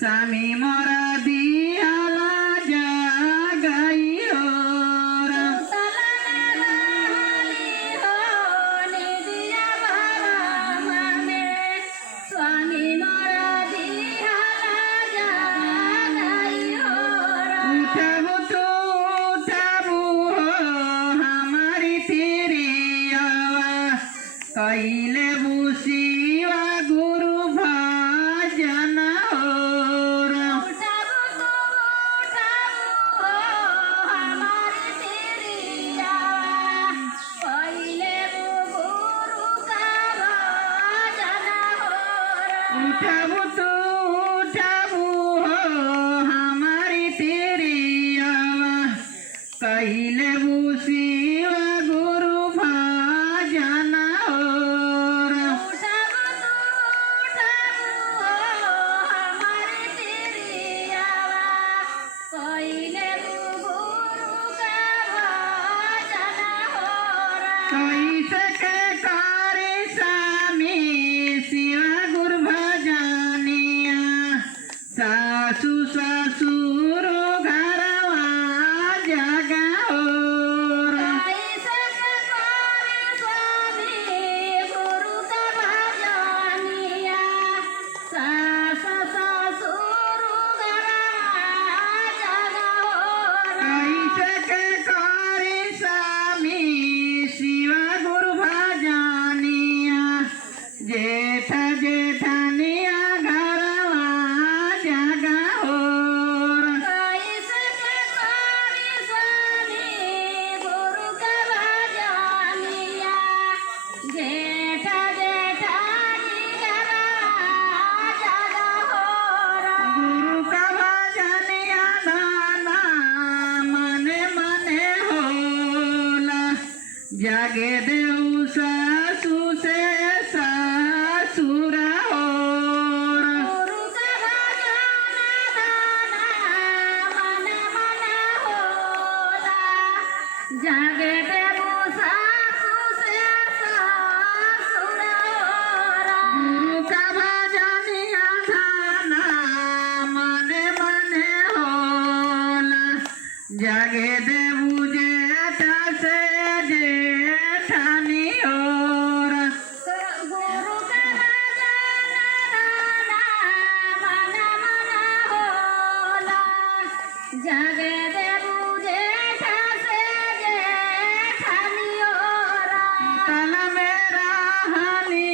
স্বামী মরা দিয়ালা জাগাইও उठाबो तो उठाबो हमारी तेरी आवाज़ कइले बुसिवा गुरु भजन और उठाबो तो उठाबो हमारी तेरी आवाज़ कइले बुसिवा गुरु भजन और कैसे के करे स्वामी शिवा गुरु भजनिया सासु ससुर घरवा जगा और कैसे के करे स्वामी शिवा गुरु भजनिया जेठ जेठनिया घरवा जगा और गुरु का भजनिया दाना मने मने होला जागे देऊ सासु से सासुरा और जागे देवो सासु से ससुरा गुरु का भजनिया दाना मने मने होला जागे देऊ जेठा से जेठानी और गुरु का मन होला जागे देवो जेठा से जेठानी ओरा तल मेरा हानि